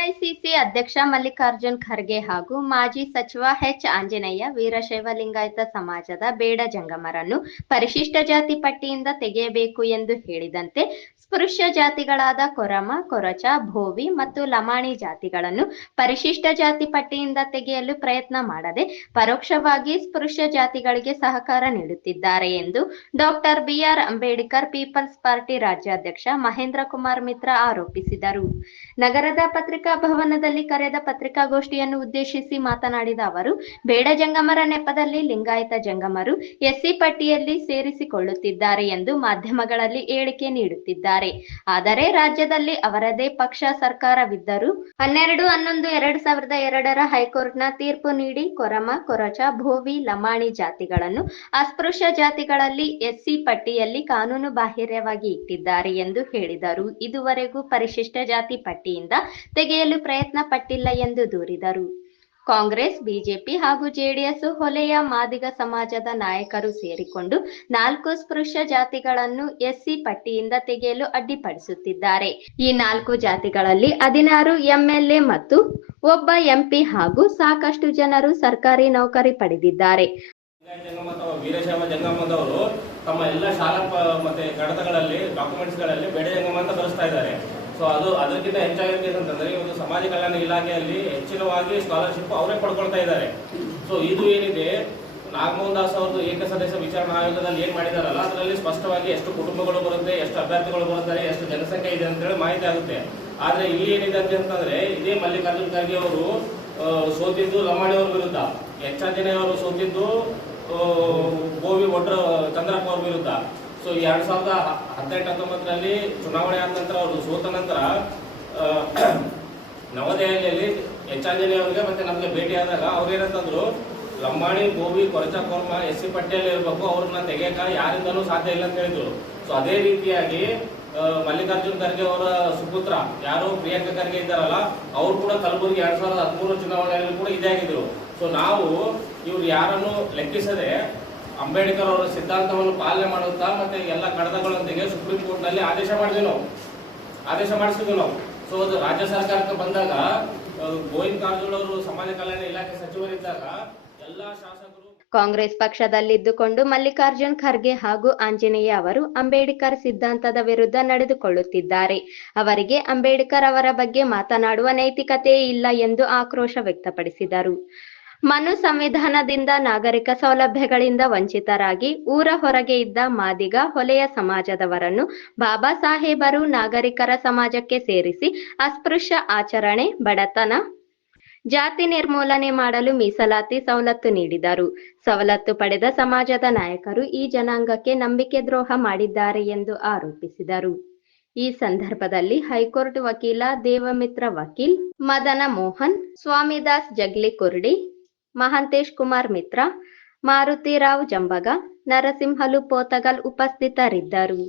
AICC ಅಧ್ಯಕ್ಷ ಮಲ್ಲಿಕಾರ್ಜುನ್ ಖರ್ಗೆ ಹಾಗೂ ಮಾಜಿ ಸಚಿವ ಎಚ್ ಆಂಜನೇಯ ವೀರಶೈವ ಲಿಂಗಾಯತ ಸಮಾಜದ ಬೇಡ ಜಂಗಮರನ್ನು ಪರಿಶಿಷ್ಟ ಜಾತಿ ಪಟ್ಟಿಯಿಂದ ತೆಗೆಯಬೇಕು ಎಂದು ಹೇಳಿದಂತೆ ಸ್ಪೃಶ್ಯ ಜಾತಿಗಳಾದ ಕೊರಮ, ಕೊರಚ, ಭೋವಿ ಮತ್ತು ಲಮಾಣಿ ಜಾತಿಗಳನ್ನು ಪರಿಶಿಷ್ಟ ಜಾತಿ ಪಟ್ಟಿಯಿಂದ ತೆಗೆಯಲು ಪ್ರಯತ್ನ ಮಾಡದೆ ಪರೋಕ್ಷವಾಗಿ ಸ್ಪೃಶ್ಯ ಜಾತಿಗಳಿಗೆ ಸಹಕಾರ ನೀಡುತ್ತಿದ್ದಾರೆ ಎಂದು doctor B R Ambedkar people's party ರಾಜ್ಯಾಧ್ಯಕ್ಷ ಮಹೇಂದ್ರ ಕುಮಾರ್ ಮಿತ್ರ ಆರೋಪಿಸಿದರು. ನಗರದ ಪತ್ರಿಕಾ ಭವನದಲ್ಲಿ ಕರೆದ ಪತ್ರಿಕಾಗೋಷ್ಠಿಯನ್ನು ಉದ್ದೇಶಿಸಿ ಮಾತನಾಡಿದ ಅವರು, ಬೇಡ ಜಂಗಮರ ನೆಪದಲ್ಲಿ ಲಿಂಗಾಯತ ಜಂಗಮರು ಎಸ್ಸಿ ಪಟ್ಟಿಯಲ್ಲಿ ಸೇರಿಸಿಕೊಳ್ಳುತ್ತಿದ್ದಾರೆ ಎಂದು ಮಾಧ್ಯಮಗಳಲ್ಲಿ ಹೇಳಿಕೆ ನೀಡುತ್ತಿದ್ದಾರೆ. ಆದರೆ ರಾಜ್ಯದಲ್ಲಿ ಅವರದೇ ಪಕ್ಷ ಸರ್ಕಾರವಿದ್ದರೂ 12/11/2002 ಹೈಕೋರ್ಟ್ನ ತೀರ್ಪು ನೀಡಿ ಕೊರಮ, ಕೊರಚ, ಭೋವಿ, ಲಮಾಣಿ ಜಾತಿಗಳನ್ನು ಅಸ್ಪೃಶ್ಯ ಜಾತಿಗಳಲ್ಲಿ ಎಸ್ಸಿ ಪಟ್ಟಿಯಲ್ಲಿ ಕಾನೂನು ಬಾಹಿರ್ಯವಾಗಿ ಇಟ್ಟಿದ್ದಾರೆ ಎಂದು ಹೇಳಿದರು. ಇದುವರೆಗೂ ಪರಿಶಿಷ್ಟ ಜಾತಿ ಪಟ್ಟಿಯಿಂದ ತೆಗೆಯಲು ಪ್ರಯತ್ನ ಪಟ್ಟಿಲ್ಲ ಎಂದು ದೂರಿದರು. ಕಾಂಗ್ರೆಸ್, ಬಿಜೆಪಿ ಹಾಗೂ ಜೆಡಿಎಸ್ ಹೊಲೆಯ ಮಾದಿಗ ಸಮಾಜದ ನಾಯಕರು ಸೇರಿಕೊಂಡು 4 ಸ್ಪೃಶ್ಯ ಜಾತಿಗಳನ್ನು ಎಸ್ಸಿ ಪಟ್ಟಿಯಿಂದ ತೆಗೆಯಲು ಅಡ್ಡಿಪಡಿಸುತ್ತಿದ್ದಾರೆ. ಈ 4 ಜಾತಿಗಳಲ್ಲಿ 16 ಎಂಎಲ್ಎ ಮತ್ತು ಒಬ್ಬ ಎಂಪಿ ಹಾಗೂ ಸಾಕಷ್ಟು ಜನರು ಸರ್ಕಾರಿ ನೌಕರಿ ಪಡೆದಿದ್ದಾರೆ. ವೀರಶೈವ ಜಂಗಮದವರು ತಮ್ಮ ಎಲ್ಲ ಶಾಲಾ ಮತ್ತೆ ಕಡತಗಳಲ್ಲಿ ಡಾಕ್ಯುಮೆಂಟ್ಸ್ಗಳಲ್ಲಿ ಬೇಡ ಜಂಗಮ ಅಂತ ಬರೆಸ್ತಾ ಇದ್ದಾರೆ. ಸೊ ಅದಕ್ಕಿಂತ ಹೆಚ್ಚಾಗಿ ಅಂತಂದ್ರೆ ಒಂದು ಸಮಾಜ ಕಲ್ಯಾಣ ಇಲಾಖೆಯಲ್ಲಿ ಹೆಚ್ಚಿನವಾಗಿ ಸ್ಕಾಲರ್ಶಿಪ್ ಅವರೇ ಪಡ್ಕೊಳ್ತಾ ಇದ್ದಾರೆ. ಸೊ ಇದು ಏನಿದೆ, ನಾಗಮೋಹನ್ ದಾಸ್ ಅವ್ರದ್ದು ಏಕಸದಸ್ಯ ವಿಚಾರಣಾ ಆಯೋಗದಲ್ಲಿ ಏನ್ ಮಾಡಿದಾರಲ್ಲ, ಅದರಲ್ಲಿ ಸ್ಪಷ್ಟವಾಗಿ ಎಷ್ಟು ಕುಟುಂಬಗಳು ಬರುತ್ತೆ, ಎಷ್ಟು ಅಭ್ಯರ್ಥಿಗಳು ಬರುತ್ತಾರೆ, ಎಷ್ಟು ಜನಸಂಖ್ಯೆ ಇದೆ ಅಂತ ಹೇಳಿ ಮಾಹಿತಿ ಆಗುತ್ತೆ. ಆದ್ರೆ ಇಲ್ಲಿ ಏನಿದೆ ಅಂತಂದ್ರೆ, ಇದೇ ಮಲ್ಲಿಕಾರ್ಜುನ್ ಖರ್ಗೆ ಅವರು ಸೋತಿದ್ದು ಲಮಾಣಿ ಅವ್ರ ವಿರುದ್ಧ, ಎಚ್ ಆಂಜನೇಯ ಅವರು ಸೋತಿದ್ದು ಗೋವಿ ಒಡ್ರ ಚಂದ್ರಪ್ಪ ಅವ್ರ ವಿರುದ್ಧ. ಸೊ 2018-19 ಚುನಾವಣೆ ಆದ ನಂತರ ಅವರು ಸೋತ ನಂತರ ನವದೆಹಲಿಯಲ್ಲಿ ಎಚ್ ಆಂಜನೇಯ ಅವರಿಗೆ ಮತ್ತೆ ನಮಗೆ ಭೇಟಿಯಾದಾಗ ಅವ್ರೇನಂತಂದ್ರು, ಲಂಬಾಣಿ, ಗೋವಿ, ಕೊರಚ, ಕೋರ್ಮ ಎಸ್ಸಿ ಪಟ್ಟಿಯಲ್ಲಿ ಇರಬೇಕು, ಅವ್ರನ್ನ ತೆಗೆಯಕ ಯಾರಿಂದನೂ ಸಾಧ್ಯ ಇಲ್ಲ ಅಂತ ಹೇಳಿದ್ರು. ಸೊ ಅದೇ ರೀತಿಯಾಗಿ ಮಲ್ಲಿಕಾರ್ಜುನ್ ಖರ್ಗೆ ಅವರ ಸುಪುತ್ರ ಯಾರು ಪ್ರಿಯಾಂಕ ಖರ್ಗೆ ಇದ್ದಾರಲ್ಲ, ಅವ್ರು ಕೂಡ ಕಲಬುರಗಿ 2013 ಚುನಾವಣೆಯಲ್ಲಿ ಕೂಡ ಇದೇ ಆಗಿದ್ರು. ಸೊ ನಾವು ಇವ್ರು ಯಾರನ್ನು ಲೆಕ್ಕಿಸದೆ ಅಂಬೇಡ್ಕರ್ ಅವರ ಸಿದ್ಧಾಂತವನ್ನು ಪಾಲನೆ ಮಾಡುತ್ತಾ ಮತ್ತೆ ಎಲ್ಲ ಕಡತಗಳೊಂದಿಗೆ ಸುಪ್ರೀಂ ಕೋರ್ಟ್ ನಲ್ಲಿ ಆದೇಶ ಮಾಡಿಸಿದ್ವಿ ನಾವು. ಸೊ ಅದು ರಾಜ್ಯ ಸರ್ಕಾರಕ್ಕೆ ಬಂದಾಗ ಗೋವಿಂದ ಕಾರಜೋಳ ಅವರು ಸಮಾಜ ಕಲ್ಯಾಣ ಇಲಾಖೆ ಸಚಿವರಿದ್ದಾಗ ಎಲ್ಲ ಶಾಸಕರು ಕಾಂಗ್ರೆಸ್ ಪಕ್ಷದಲ್ಲಿದ್ದುಕೊಂಡು ಮಲ್ಲಿಕಾರ್ಜುನ್ ಖರ್ಗೆ ಹಾಗೂ ಆಂಜನೇಯ ಅವರು ಅಂಬೇಡ್ಕರ್ ಸಿದ್ಧಾಂತದ ವಿರುದ್ಧ ನಡೆದುಕೊಳ್ಳುತ್ತಿದ್ದಾರೆ. ಅವರಿಗೆ ಅಂಬೇಡ್ಕರ್ ಅವರ ಬಗ್ಗೆ ಮಾತನಾಡುವ ನೈತಿಕತೆಯೇ ಇಲ್ಲ ಎಂದು ಆಕ್ರೋಶ ವ್ಯಕ್ತಪಡಿಸಿದರು. ಮನು ಸಂವಿಧಾನದಿಂದ ನಾಗರಿಕ ಸೌಲಭ್ಯಗಳಿಂದ ವಂಚಿತರಾಗಿ ಊರ ಹೊರಗೆ ಇದ್ದ ಮಾದಿಗ, ಹೊಲೆಯ ಸಮಾಜದವರನ್ನು ಬಾಬಾ ಸಾಹೇಬರು ನಾಗರಿಕರ ಸಮಾಜಕ್ಕೆ ಸೇರಿಸಿ ಅಸ್ಪೃಶ್ಯ ಆಚರಣೆ, ಬಡತನ, ಜಾತಿ ನಿರ್ಮೂಲನೆ ಮಾಡಲು ಮೀಸಲಾತಿ ಸವಲತ್ತು ನೀಡಿದರು. ಸವಲತ್ತು ಪಡೆದ ಸಮಾಜದ ನಾಯಕರು ಈ ಜನಾಂಗಕ್ಕೆ ನಂಬಿಕೆ ದ್ರೋಹ ಮಾಡಿದ್ದಾರೆ ಎಂದು ಆರೋಪಿಸಿದರು. ಈ ಸಂದರ್ಭದಲ್ಲಿ ಹೈಕೋರ್ಟ್ ವಕೀಲ ದೇವಮಿತ್ರ ವಕೀಲ್, ಮದನ ಮೋಹನ್, ಸ್ವಾಮಿದಾಸ್ ಜಗ್ಲಿ ಕುರ್ಡಿ, ಮಹಾಂತೇಶ್ ಕುಮಾರ್ ಮಿತ್ರ, ಮಾರುತಿರಾವ್ ಜಂಬಗ, ನರಸಿಂಹಲು ಪೋತಗಲ್ ಉಪಸ್ಥಿತರಿದ್ದರು.